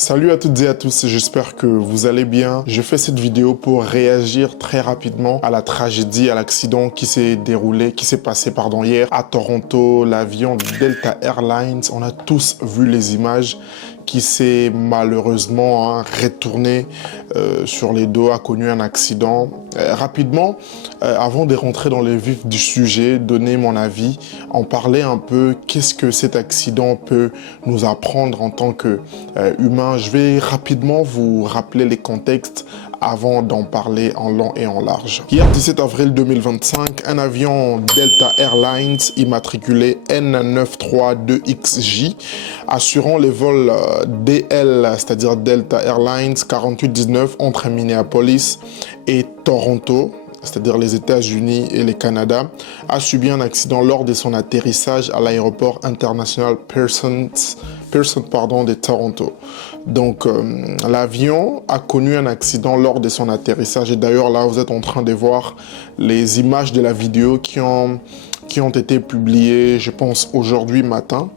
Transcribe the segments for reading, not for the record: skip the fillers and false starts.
Salut à toutes et à tous, j'espère que vous allez bien. Je fais cette vidéo pour réagir très rapidement à la tragédie, à l'accident qui s'est passé hier à Toronto, l'avion Delta Airlines. On a tous vu les images qui s'est malheureusement retourné sur les dos, a connu un accident. Rapidement, avant de rentrer dans le vif du sujet, donner mon avis, en parler un peu, qu'est-ce que cet accident peut nous apprendre en tant qu'humain. Je vais rapidement vous rappeler les contextes avant d'en parler en long et en large. Hier 17 avril 2025, un avion Delta Airlines immatriculé N932XJ assurant les vols DL, c'est-à-dire Delta Airlines 4819 entre Minneapolis et Toronto, c'est-à-dire les États-Unis et le Canada, a subi un accident lors de son atterrissage à l'aéroport international Pearson de Toronto. Donc, l'avion a connu un accident lors de son atterrissage. Et d'ailleurs, là, vous êtes en train de voir les images de la vidéo qui ont été publiées, je pense, aujourd'hui matin.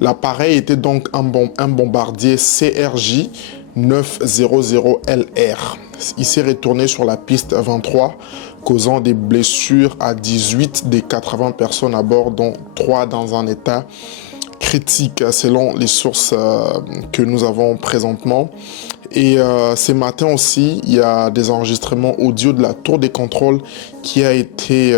L'appareil était donc un bombardier CRJ 900LR. Il s'est retourné sur la piste 23, causant des blessures à 18 des 80 personnes à bord, dont 3 dans un état critique, selon les sources que nous avons présentement. Et ce matin aussi, il y a des enregistrements audio de la tour des contrôles qui a été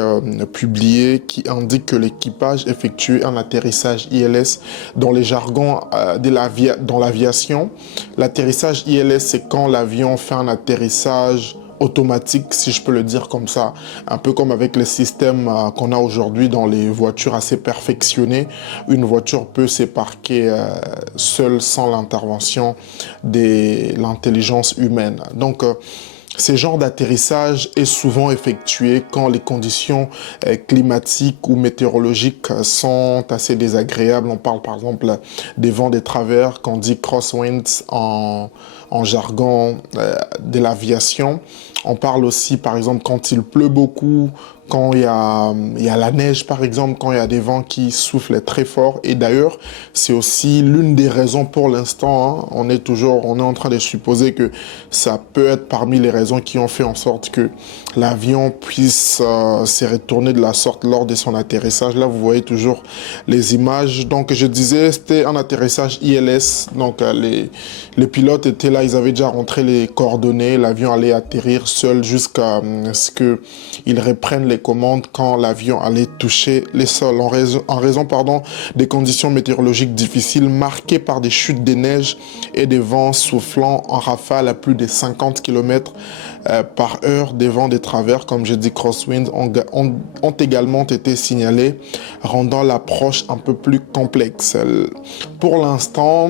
publié, qui indique que l'équipage effectuait un atterrissage ILS. Dans les jargons dans l'aviation, l'atterrissage ILS, c'est quand l'avion fait un atterrissage automatique, si je peux le dire comme ça, un peu comme avec les systèmes qu'on a aujourd'hui dans les voitures assez perfectionnées. Une voiture peut s'éparquer seule sans l'intervention de l'intelligence humaine. Donc, ce genre d'atterrissage est souvent effectué quand les conditions climatiques ou météorologiques sont assez désagréables. On parle par exemple des vents de travers, qu'on dit crosswinds en jargon de l'aviation. On parle aussi par exemple quand il pleut beaucoup, quand il y a la neige par exemple, quand il y a des vents qui soufflent très fort. Et d'ailleurs, c'est aussi l'une des raisons pour l'instant, on est en train de supposer que ça peut être parmi les raisons qui ont fait en sorte que l'avion puisse se retourner de la sorte lors de son atterrissage. Là, vous voyez toujours les images. Donc, je disais, c'était un atterrissage ILS. Donc, les pilotes étaient là, ils avaient déjà rentré les coordonnées. L'avion allait atterrir seul jusqu'à ce qu'ils reprennent les commandes quand l'avion allait toucher les sols. En raison des conditions météorologiques difficiles marquées par des chutes de neige et des vents soufflant en rafale à plus de 50 km par heure, des vents de travers, comme je dis crosswind, ont également été signalés, rendant l'approche un peu plus complexe. Pour l'instant,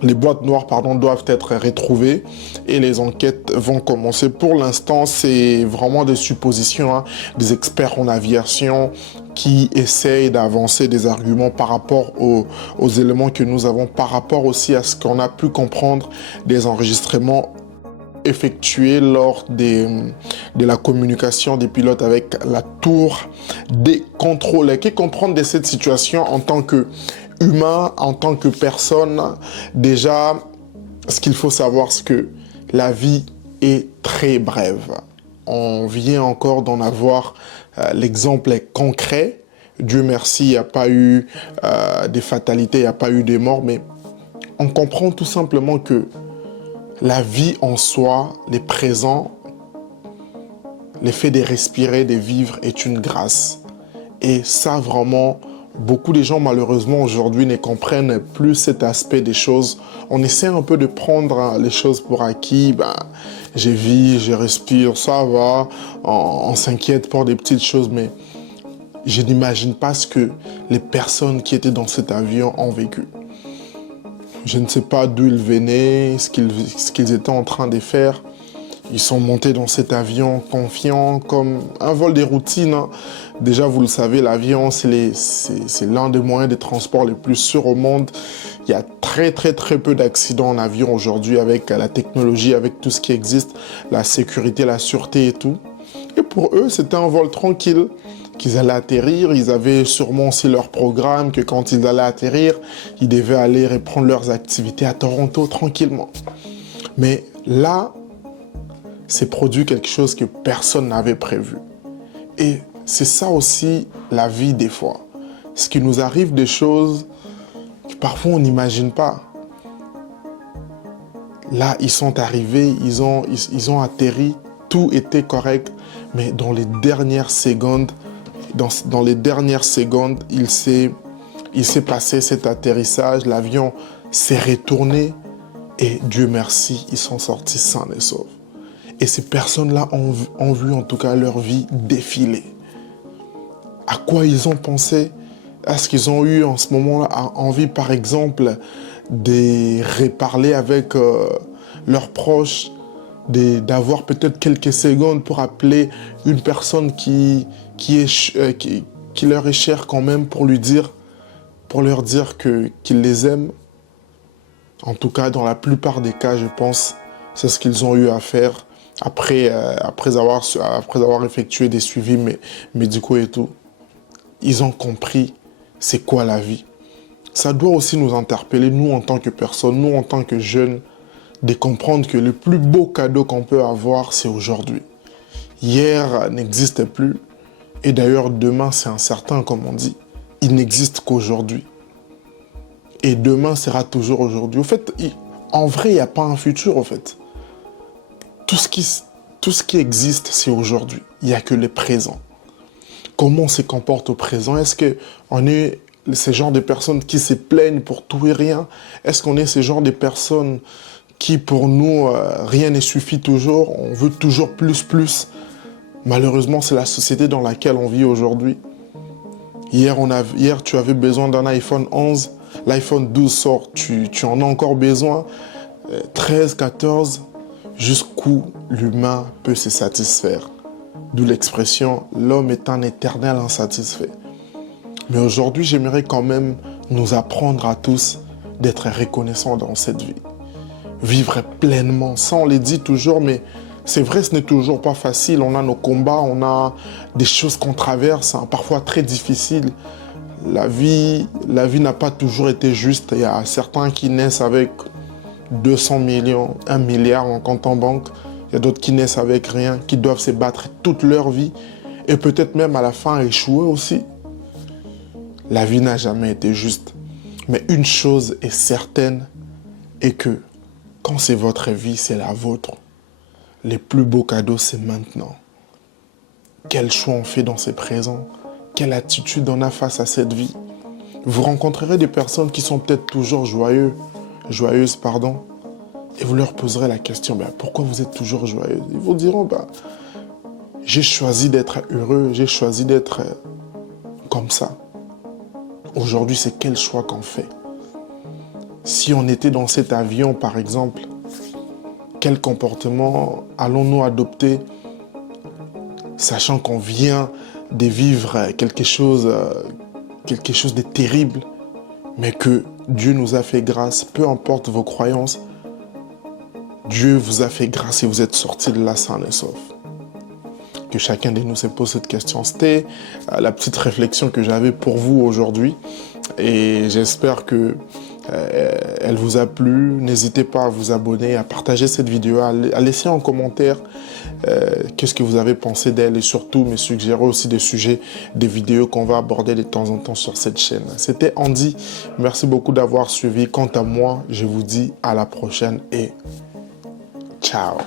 les boîtes noires doivent être retrouvées et les enquêtes vont commencer. Pour l'instant, c'est vraiment des suppositions, des experts en aviation qui essayent d'avancer des arguments par rapport aux éléments que nous avons, par rapport aussi à ce qu'on a pu comprendre des enregistrements effectués lors de la communication des pilotes avec la tour des contrôles. Qui comprendre de cette situation en tant que humain, en tant que personne, déjà, ce qu'il faut savoir, c'est que la vie est très brève. On vient encore d'en avoir l'exemple concret. Dieu merci, il n'y a pas eu de fatalités, il n'y a pas eu de morts, mais on comprend tout simplement que la vie en soi, les présents, le fait de respirer, de vivre est une grâce. Et ça, vraiment, beaucoup de gens, malheureusement, aujourd'hui, ne comprennent plus cet aspect des choses. On essaie un peu de prendre les choses pour acquis. Je vis, je respire, ça va. On s'inquiète pour des petites choses, mais je n'imagine pas ce que les personnes qui étaient dans cet avion ont vécu. Je ne sais pas d'où ils venaient, ce qu'ils étaient en train de faire. Ils sont montés dans cet avion confiants, comme un vol de routine. Déjà, vous le savez, l'avion, c'est l'un des moyens de transport les plus sûrs au monde. Il y a très peu d'accidents en avion aujourd'hui avec la technologie, avec tout ce qui existe, la sécurité, la sûreté et tout. Et pour eux, c'était un vol tranquille qu'ils allaient atterrir. Ils avaient sûrement aussi leur programme, que quand ils allaient atterrir, ils devaient aller reprendre leurs activités à Toronto tranquillement. Mais là, s'est produit quelque chose que personne n'avait prévu. Et c'est ça aussi la vie des fois. Ce qui nous arrive des choses que parfois on n'imagine pas. Là, ils sont arrivés, ils ont atterri, tout était correct, mais dans les dernières secondes, il s'est passé cet atterrissage, l'avion s'est retourné et Dieu merci, ils sont sortis sains et saufs. Et ces personnes-là ont vu en tout cas leur vie défiler. À quoi ils ont pensé? Est-ce qu'ils ont eu en ce moment-là envie, par exemple, de reparler avec leurs proches, d'avoir peut-être quelques secondes pour appeler une personne qui leur est chère quand même pour leur dire qu'ils les aiment? En tout cas, dans la plupart des cas, je pense, c'est ce qu'ils ont eu à faire après avoir effectué des suivis médicaux et tout. Ils ont compris c'est quoi la vie. Ça doit aussi nous interpeller, nous en tant que personnes, nous en tant que jeunes, de comprendre que le plus beau cadeau qu'on peut avoir, c'est aujourd'hui. Hier n'existe plus, et d'ailleurs demain c'est incertain comme on dit. Il n'existe qu'aujourd'hui. Et demain sera toujours aujourd'hui. Au fait, en vrai, il n'y a pas un futur, au fait. Tout ce qui existe, c'est aujourd'hui. Il n'y a que le présent. Comment on se comporte au présent? Est-ce qu'on est ce genre de personnes qui se plaignent pour tout et rien? Est-ce qu'on est ce genre de personnes qui, pour nous, rien ne suffit toujours? On veut toujours plus. Malheureusement, c'est la société dans laquelle on vit aujourd'hui. Hier, tu avais besoin d'un iPhone 11. L'iPhone 12 sort, tu en as encore besoin. 13, 14, jusqu'où l'humain peut se satisfaire. D'où l'expression « l'homme est un éternel insatisfait ». Mais aujourd'hui, j'aimerais quand même nous apprendre à tous d'être reconnaissants dans cette vie. Vivre pleinement, ça on le dit toujours, mais c'est vrai, ce n'est toujours pas facile. On a nos combats, on a des choses qu'on traverse, parfois très difficiles. La vie n'a pas toujours été juste. Il y a certains qui naissent avec 200 millions, 1 milliard en compte en banque. Il y a d'autres qui naissent avec rien, qui doivent se battre toute leur vie et peut-être même à la fin échouer aussi. La vie n'a jamais été juste. Mais une chose est certaine, est que quand c'est votre vie, c'est la vôtre. Les plus beaux cadeaux, c'est maintenant. Quel choix on fait dans ces présents? Quelle attitude on a face à cette vie? Vous rencontrerez des personnes qui sont peut-être toujours joyeuses, et vous leur poserez la question, pourquoi vous êtes toujours joyeuse? Ils vous diront, j'ai choisi d'être heureux, j'ai choisi d'être comme ça. Aujourd'hui, c'est quel choix qu'on fait? Si on était dans cet avion, par exemple, quel comportement allons-nous adopter, sachant qu'on vient de vivre quelque chose de terrible, mais que Dieu nous a fait grâce, peu importe vos croyances, Dieu vous a fait grâce et vous êtes sortis de là sains et saufs. Que chacun de nous se pose cette question. C'était la petite réflexion que j'avais pour vous aujourd'hui et j'espère que elle vous a plu. N'hésitez pas à vous abonner, à partager cette vidéo, à laisser en commentaire qu'est-ce que vous avez pensé d'elle et surtout me suggérer aussi des sujets, des vidéos qu'on va aborder de temps en temps sur cette chaîne. C'était Andy. Merci beaucoup d'avoir suivi. Quant à moi, je vous dis à la prochaine et ciao.